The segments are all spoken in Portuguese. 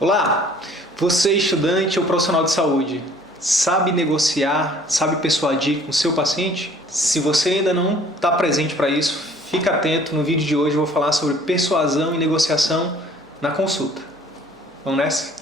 Olá! Você, estudante ou profissional de saúde, sabe negociar, sabe persuadir com o seu paciente? Se você ainda não está presente para isso, fica atento. No vídeo de hoje eu vou falar sobre persuasão e negociação na consulta. Vamos nessa?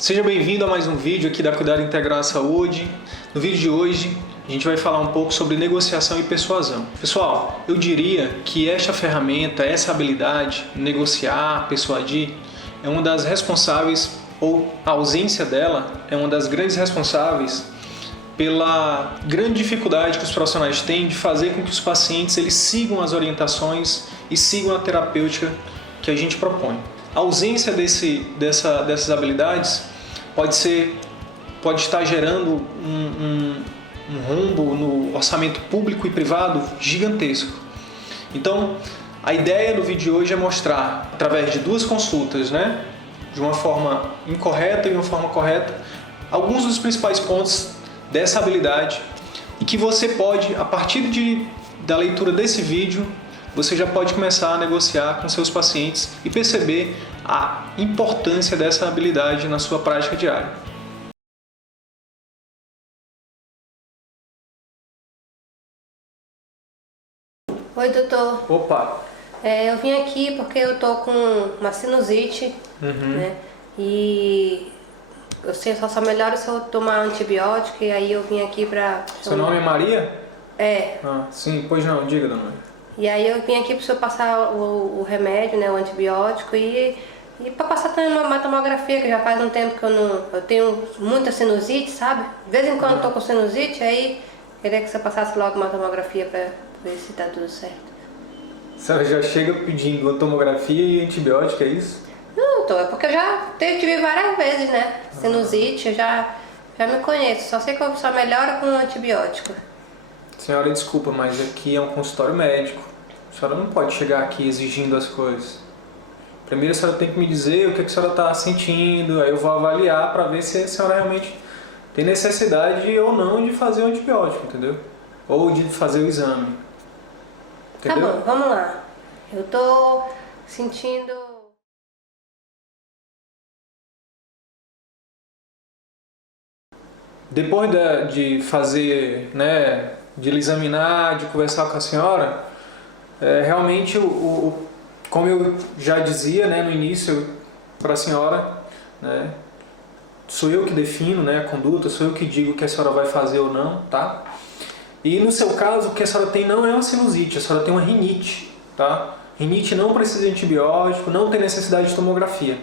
Seja bem-vindo a mais um vídeo aqui da Cuidado Integral à Saúde. No vídeo de hoje, a gente vai falar um pouco sobre negociação e persuasão. Pessoal, eu diria que esta ferramenta, essa habilidade, negociar, persuadir, é uma das responsáveis, ou a ausência dela, é uma das grandes responsáveis pela grande dificuldade que os profissionais têm de fazer com que os pacientes eles sigam as orientações e sigam a terapêutica que a gente propõe. A ausência dessas habilidades pode estar gerando um rombo no orçamento público e privado gigantesco. Então, a ideia do vídeo de hoje é mostrar, através de duas consultas, de uma forma incorreta e uma forma correta, alguns dos principais pontos dessa habilidade e que você pode, a partir da leitura desse vídeo, você já pode começar a negociar com seus pacientes e perceber a importância dessa habilidade na sua prática diária. Oi, doutor. Opa! Eu vim aqui porque eu tô com uma sinusite, E eu sei só melhora se eu tomar antibiótico, e aí eu vim aqui pra... Seu nome é Maria? É. Ah, sim, pois não, diga, dona Maria. E aí eu vim aqui para o senhor passar o remédio, o antibiótico, e para passar também uma tomografia, que já faz um tempo que eu tenho muita sinusite, sabe? De vez em quando eu tô com sinusite, aí queria que você passasse logo uma tomografia para ver se tá tudo certo. A senhora já chega pedindo uma tomografia e antibiótico, é isso? Não, doutor, é porque eu já tive várias vezes, Sinusite, eu já me conheço, só sei que só melhora com antibiótico. Senhora, desculpa, mas aqui é um consultório médico. A senhora não pode chegar aqui exigindo as coisas. Primeiro a senhora tem que me dizer o que a senhora está sentindo, aí eu vou avaliar para ver se a senhora realmente tem necessidade ou não de fazer o antibiótico, entendeu? Ou de fazer o exame. Entendeu? Tá bom, vamos lá. Eu tô sentindo... Depois de fazer, de lhe examinar, de conversar com a senhora, realmente, como eu já dizia no início para a senhora, sou eu que defino a conduta, sou eu que digo o que a senhora vai fazer ou não, tá? E no seu caso, o que a senhora tem não é uma sinusite, a senhora tem uma rinite, tá? Rinite não precisa de antibiótico, não tem necessidade de tomografia.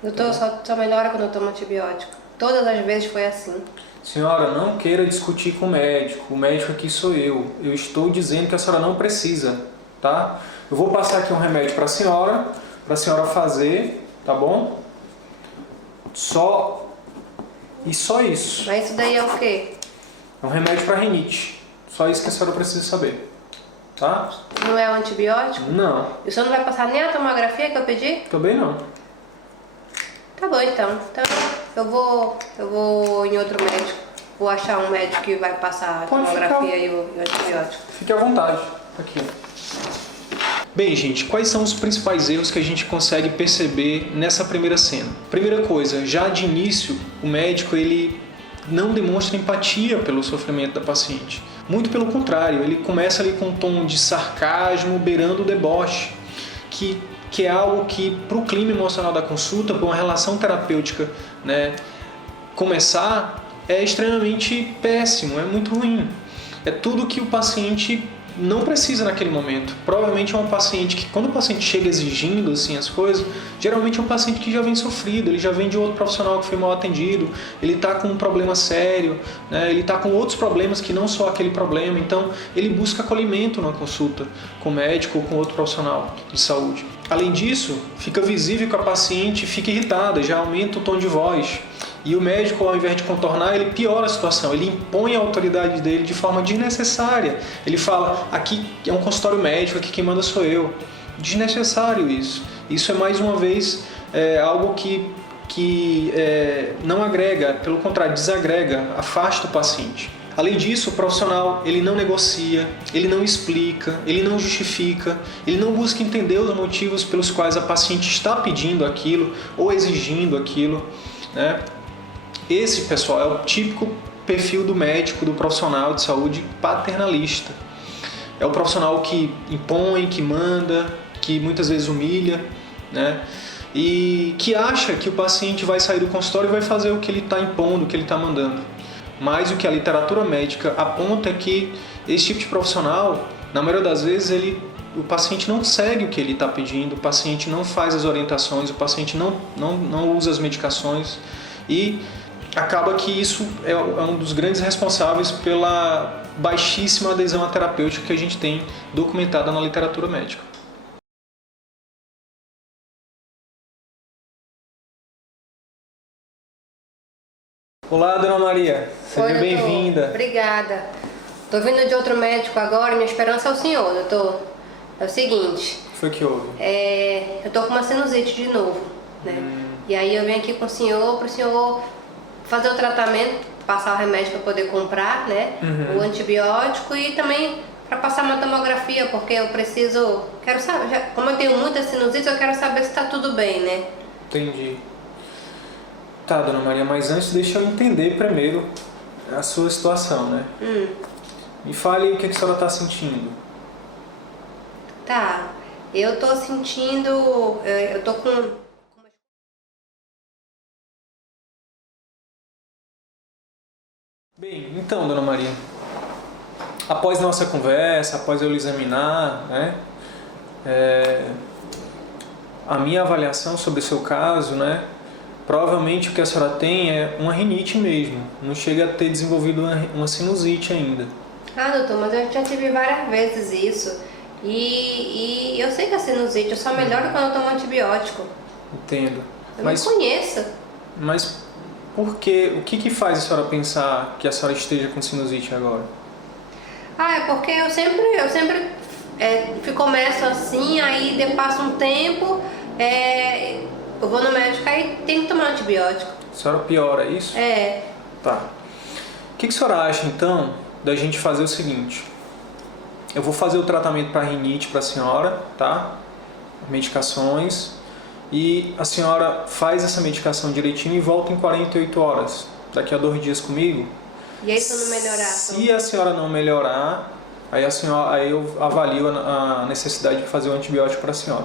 Doutor, só melhora quando eu tomo antibiótico. Todas as vezes foi assim. Senhora, não queira discutir com o médico aqui sou eu estou dizendo que a senhora não precisa, tá? Eu vou passar aqui um remédio para a senhora fazer, tá bom? Só isso. Mas isso daí é o quê? É um remédio para rinite, só isso que a senhora precisa saber, tá? Não é o antibiótico? Não. E o senhor não vai passar nem a tomografia que eu pedi? Também não. Tá bom, então. Então eu vou em outro médico. Vou achar um médico que vai passar a tomografia e o antibiótico. Fique à vontade. Aqui. Bem, gente, quais são os principais erros que a gente consegue perceber nessa primeira cena? Primeira coisa, já de início, o médico ele não demonstra empatia pelo sofrimento da paciente. Muito pelo contrário, ele começa ali com um tom de sarcasmo, beirando o deboche, que é algo que, para o clima emocional da consulta, para uma relação terapêutica começar, é extremamente péssimo, é muito ruim. É tudo que o paciente não precisa naquele momento. Provavelmente é um paciente que, quando o paciente chega exigindo assim as coisas, geralmente é um paciente que já vem sofrido, ele já vem de outro profissional que foi mal atendido, ele está com um problema sério, né? Ele está com outros problemas que não só aquele problema, então ele busca acolhimento numa consulta com o médico ou com outro profissional de saúde. Além disso, fica visível que a paciente fica irritada, já aumenta o tom de voz. E o médico, ao invés de contornar, ele piora a situação, ele impõe a autoridade dele de forma desnecessária. Ele fala, aqui é um consultório médico, aqui quem manda sou eu. Desnecessário isso. Isso é, mais uma vez, algo que não agrega, pelo contrário, desagrega, afasta o paciente. Além disso, o profissional ele não negocia, ele não explica, ele não justifica, ele não busca entender os motivos pelos quais a paciente está pedindo aquilo ou exigindo aquilo, né? Esse, pessoal, é o típico perfil do médico, do profissional de saúde paternalista. É o profissional que impõe, que manda, que muitas vezes humilha, né? E que acha que o paciente vai sair do consultório e vai fazer o que ele está impondo, o que ele está mandando. Mas o que a literatura médica aponta é que esse tipo de profissional, na maioria das vezes, o paciente não segue o que ele está pedindo, o paciente não faz as orientações, o paciente não usa as medicações e acaba que isso é um dos grandes responsáveis pela baixíssima adesão à terapêutica que a gente tem documentada na literatura médica. Olá, Dona Maria. Seja bem-vinda. Obrigada. Estou vindo de outro médico agora, minha esperança é o senhor, doutor. É o seguinte... O que foi que houve? Eu estou com uma sinusite de novo, né? E aí eu venho aqui com o senhor, para o senhor fazer o tratamento, passar o remédio para poder comprar, né? O antibiótico e também para passar uma tomografia, porque eu quero saber, como eu tenho muita sinusite, eu quero saber se está tudo bem, né? Entendi. Tá, Dona Maria, mas antes deixa eu entender primeiro a sua situação, né? Me fale o que a senhora está sentindo. Tá, eu tô sentindo, eu tô com... Bem, então, Dona Maria, após nossa conversa, após eu lhe examinar, né, a minha avaliação sobre o seu caso, né, provavelmente o que a senhora tem é uma rinite mesmo, não chega a ter desenvolvido uma sinusite ainda. Ah, doutor, mas eu já tive várias vezes isso e eu sei que a sinusite eu só melhoro quando eu tomo antibiótico. Entendo. Eu não conheço. Mas... Porque, o que faz a senhora pensar que a senhora esteja com sinusite agora? É porque eu sempre começo assim, aí passa um tempo, eu vou no médico aí tem que tomar antibiótico. A senhora piora, é isso? É. Tá. O que a senhora acha então da gente fazer o seguinte? Eu vou fazer o tratamento para rinite para a senhora, tá? Medicações. E a senhora faz essa medicação direitinho e volta em 48 horas, daqui a 2 dias comigo. E aí se eu não melhorar? Se a senhora não melhorar, aí eu avalio a necessidade de fazer o antibiótico para a senhora.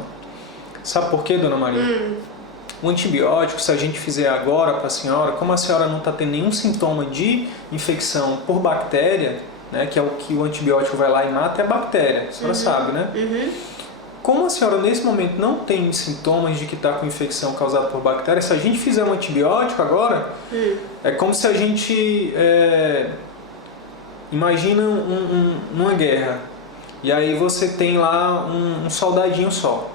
Sabe por quê, Dona Maria? O antibiótico, se a gente fizer agora para a senhora, como a senhora não está tendo nenhum sintoma de infecção por bactéria, né, que é o que o antibiótico vai lá e mata, é a bactéria, a senhora sabe, né? Como a senhora nesse momento não tem sintomas de que está com infecção causada por bactéria, se a gente fizer um antibiótico agora, é como se a gente... imagina uma guerra, e aí você tem lá um soldadinho só,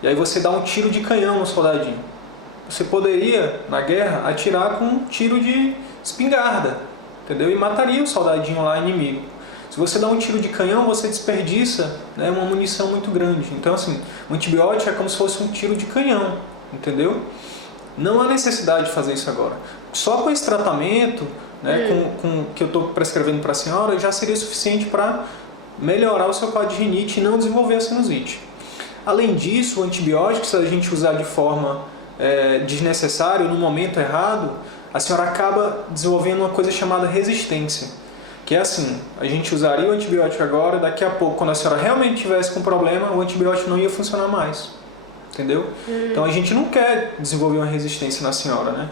e aí você dá um tiro de canhão no soldadinho. Você poderia, na guerra, atirar com um tiro de espingarda, entendeu? E mataria o soldadinho lá inimigo. Se você dá um tiro de canhão, você desperdiça, né, uma munição muito grande. Então, assim, o antibiótico é como se fosse um tiro de canhão, entendeu? Não há necessidade de fazer isso agora. Só com esse tratamento, né, que eu estou prescrevendo para a senhora, já seria suficiente para melhorar o seu quadro de rinite e não desenvolver a sinusite. Além disso, o antibiótico, se a gente usar de forma desnecessária, no momento errado, a senhora acaba desenvolvendo uma coisa chamada resistência. Que é assim, a gente usaria o antibiótico agora, daqui a pouco, quando a senhora realmente tivesse com problema, o antibiótico não ia funcionar mais. Entendeu? Então a gente não quer desenvolver uma resistência na senhora, né?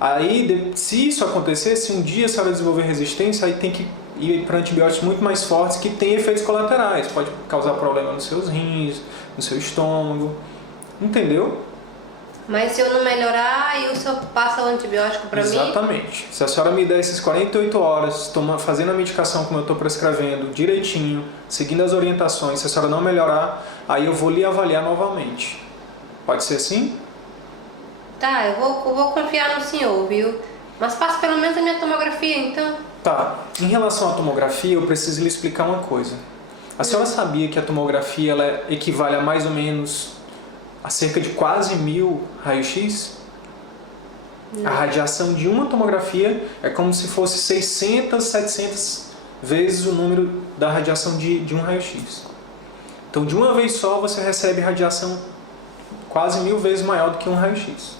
Aí, se isso acontecer, se um dia a senhora desenvolver resistência, aí tem que ir para antibióticos muito mais fortes que têm efeitos colaterais. Pode causar problema nos seus rins, no seu estômago. Entendeu? Mas se eu não melhorar, aí o senhor passa o antibiótico para mim? Exatamente. Se a senhora me der esses 48 horas fazendo a medicação como eu estou prescrevendo, direitinho, seguindo as orientações, se a senhora não melhorar, aí eu vou lhe avaliar novamente. Pode ser assim? Tá, eu vou confiar no senhor, viu? Mas passa pelo menos a minha tomografia, então. Tá. Em relação à tomografia, eu preciso lhe explicar uma coisa. A senhora sabia que a tomografia ela equivale a mais ou menos a cerca de quase 1000 raios-x? A radiação de uma tomografia é como se fosse 600, 700 vezes o número da radiação de um raio-x. Então, de uma vez só, você recebe radiação quase 1000 vezes maior do que um raio-x.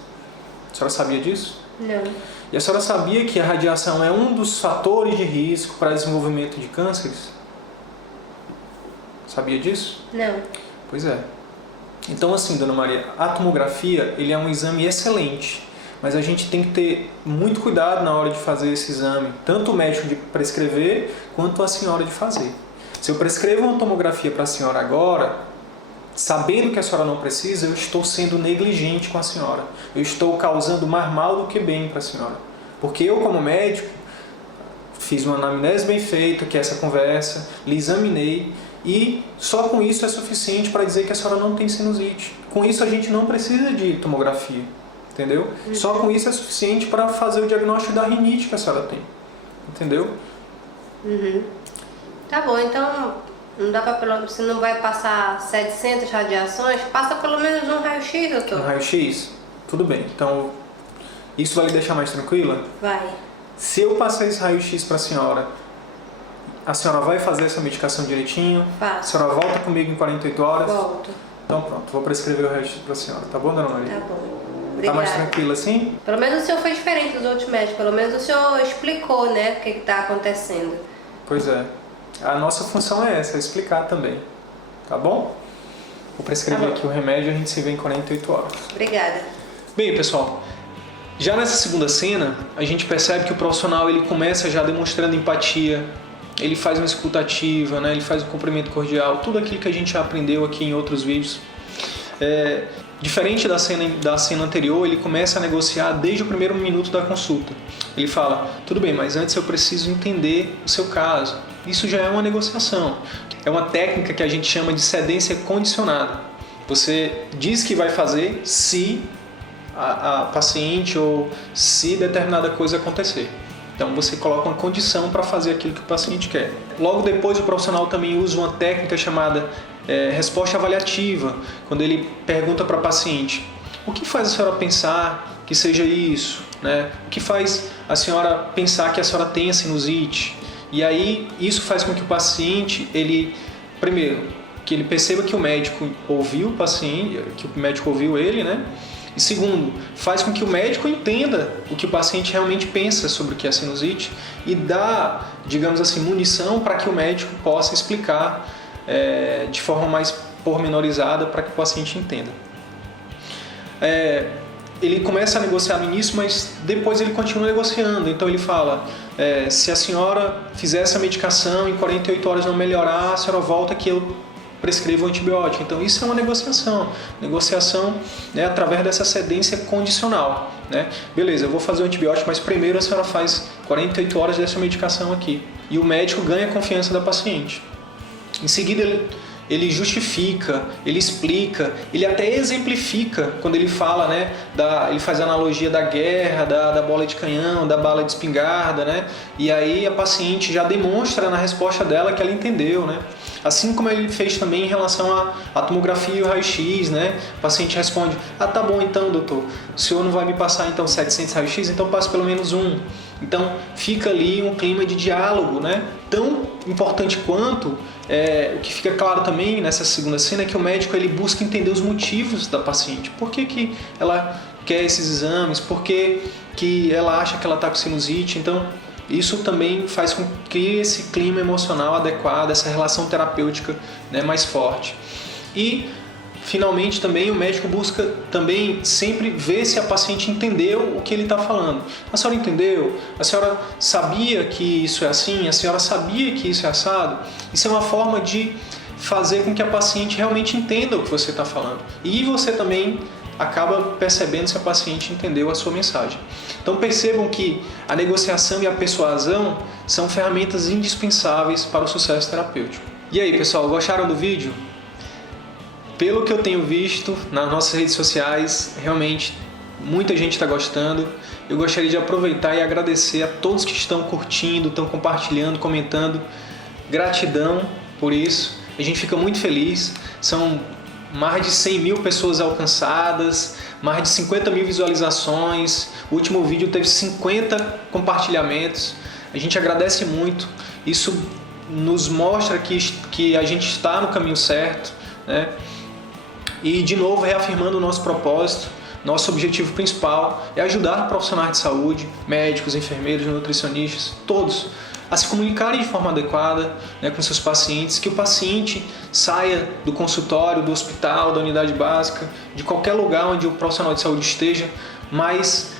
A senhora sabia disso? Não. E a senhora sabia que a radiação é um dos fatores de risco para desenvolvimento de cânceres? Sabia disso? Não. Pois é. Então, assim, dona Maria, a tomografia ele é um exame excelente, mas a gente tem que ter muito cuidado na hora de fazer esse exame, tanto o médico de prescrever, quanto a senhora de fazer. Se eu prescrevo uma tomografia para a senhora agora, sabendo que a senhora não precisa, eu estou sendo negligente com a senhora. Eu estou causando mais mal do que bem para a senhora. Porque eu, como médico, fiz uma anamnese bem feita, que é essa conversa, lhe examinei, e só com isso é suficiente para dizer que a senhora não tem sinusite. Com isso a gente não precisa de tomografia, entendeu? Só com isso é suficiente para fazer o diagnóstico da rinite que a senhora tem, entendeu? Tá bom, então não dá para, se não vai passar 700 radiações, passa pelo menos um raio-x, doutor. Um raio-x? Tudo bem. Então, isso vai lhe deixar mais tranquila? Vai. Se eu passar esse raio-x para a senhora vai fazer essa medicação direitinho? Faço. A senhora volta comigo em 48 horas? Volto. Então pronto, vou prescrever o raio-x para a senhora, tá bom, dona Maria? Tá bom. Tá Obrigada. mais tranquila assim? Pelo menos o senhor foi diferente dos outros médicos, pelo menos o senhor explicou, né, o que está acontecendo. Pois é. A nossa função é essa, é explicar também. Tá bom? Vou prescrever Tá bom. aqui o remédio e a gente se vê em 48 horas. Obrigada. Bem, pessoal, já nessa segunda cena, a gente percebe que o profissional ele começa já demonstrando empatia, ele faz uma escuta ativa, né? Ele faz um cumprimento cordial, tudo aquilo que a gente já aprendeu aqui em outros vídeos. Diferente da cena anterior, ele começa a negociar desde o primeiro minuto da consulta. Ele fala, tudo bem, mas antes eu preciso entender o seu caso. Isso já é uma negociação. É uma técnica que a gente chama de cedência condicionada. Você diz que vai fazer se a paciente ou se determinada coisa acontecer. Então você coloca uma condição para fazer aquilo que o paciente quer. Logo depois o profissional também usa uma técnica chamada resposta avaliativa, quando ele pergunta para a paciente: o que faz a senhora pensar que seja isso? Né? O que faz a senhora pensar que a senhora tenha sinusite? E aí isso faz com que o paciente, primeiro, que ele perceba que o médico ouviu o paciente, que o médico ouviu ele, né? E segundo, faz com que o médico entenda o que o paciente realmente pensa sobre o que é sinusite e dá, digamos assim, munição para que o médico possa explicar de forma mais pormenorizada para que o paciente entenda. Ele começa a negociar no início, mas depois ele continua negociando. Então ele fala, se a senhora fizer essa medicação em 48 horas não melhorar, a senhora volta que eu prescrevo o antibiótico. Então isso é uma negociação. Negociação, né, através dessa cedência condicional. Né? Beleza, eu vou fazer o antibiótico, mas primeiro a senhora faz 48 horas dessa medicação aqui. E o médico ganha a confiança da paciente. Em seguida ele justifica, ele explica, ele até exemplifica quando ele fala, né, ele faz a analogia da guerra, da bola de canhão, da bala de espingarda, né? E aí a paciente já demonstra na resposta dela que ela entendeu, né? Assim como ele fez também em relação à tomografia e o raio-x, né? O paciente responde, tá bom então, doutor, o senhor não vai me passar então 700 raio-x, então passe pelo menos um. Então fica ali um clima de diálogo, né? Tão importante quanto, o que fica claro também nessa segunda cena é que o médico ele busca entender os motivos da paciente. Por que ela quer esses exames? Por que ela acha que ela está com sinusite? Então isso também faz com que esse clima emocional adequado, essa relação terapêutica, né, mais forte. E finalmente também o médico busca também sempre ver se a paciente entendeu o que ele está falando. A senhora entendeu? A senhora sabia que isso é assim? A senhora sabia que isso é assado? Isso é uma forma de fazer com que a paciente realmente entenda o que você está falando. E você também acaba percebendo se a paciente entendeu a sua mensagem. Então percebam que a negociação e a persuasão são ferramentas indispensáveis para o sucesso terapêutico. E aí, pessoal, gostaram do vídeo? Pelo que eu tenho visto nas nossas redes sociais, realmente muita gente está gostando. Eu gostaria de aproveitar e agradecer a todos que estão curtindo, estão compartilhando, comentando. Gratidão por isso. A gente fica muito feliz. São mais de 100 mil pessoas alcançadas, mais de 50 mil visualizações. O último vídeo teve 50 compartilhamentos. A gente agradece muito. Isso nos mostra que a gente está no caminho certo, né? E, de novo, reafirmando o nosso propósito, nosso objetivo principal é ajudar profissionais de saúde, médicos, enfermeiros, nutricionistas, todos, a se comunicarem de forma adequada, né, com seus pacientes, que o paciente saia do consultório, do hospital, da unidade básica, de qualquer lugar onde o profissional de saúde esteja, mais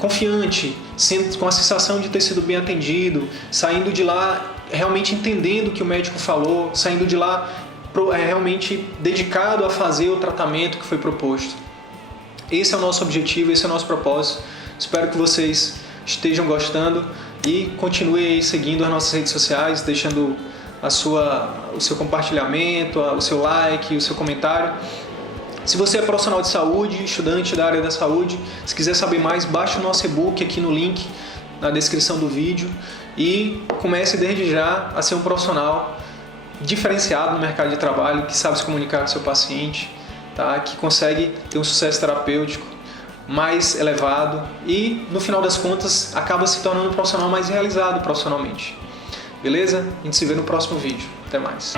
confiante, com a sensação de ter sido bem atendido, saindo de lá realmente entendendo o que o médico falou, saindo de lá realmente dedicado a fazer o tratamento que foi proposto. Esse é o nosso objetivo, esse é o nosso propósito. Espero que vocês estejam gostando e continuem aí seguindo as nossas redes sociais, deixando o seu compartilhamento, o seu like, o seu comentário. Se você é profissional de saúde, estudante da área da saúde, se quiser saber mais, baixe o nosso e-book aqui no link na descrição do vídeo e comece desde já a ser um profissional diferenciado no mercado de trabalho, que sabe se comunicar com seu paciente, tá? Que consegue ter um sucesso terapêutico mais elevado e, no final das contas, acaba se tornando um profissional mais realizado profissionalmente. Beleza? A gente se vê no próximo vídeo. Até mais.